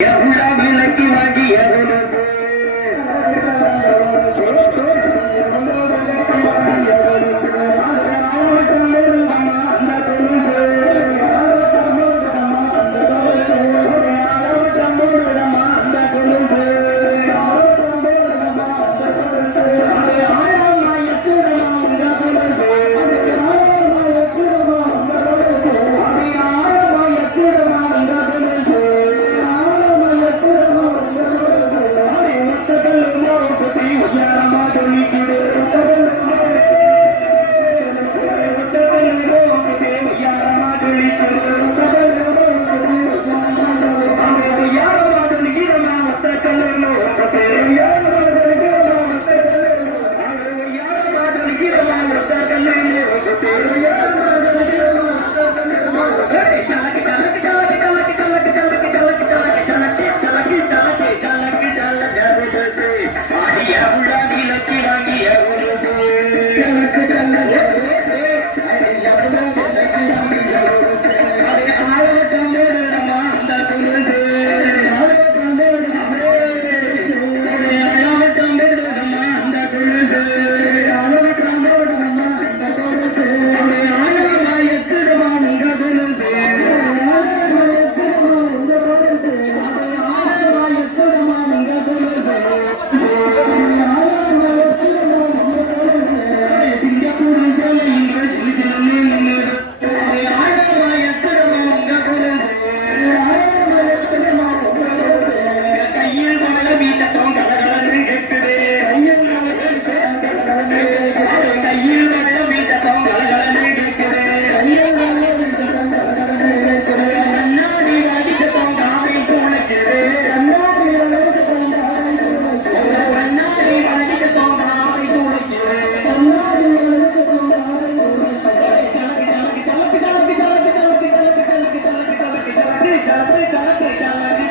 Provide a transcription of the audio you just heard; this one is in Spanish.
Yeah. la puerta, la.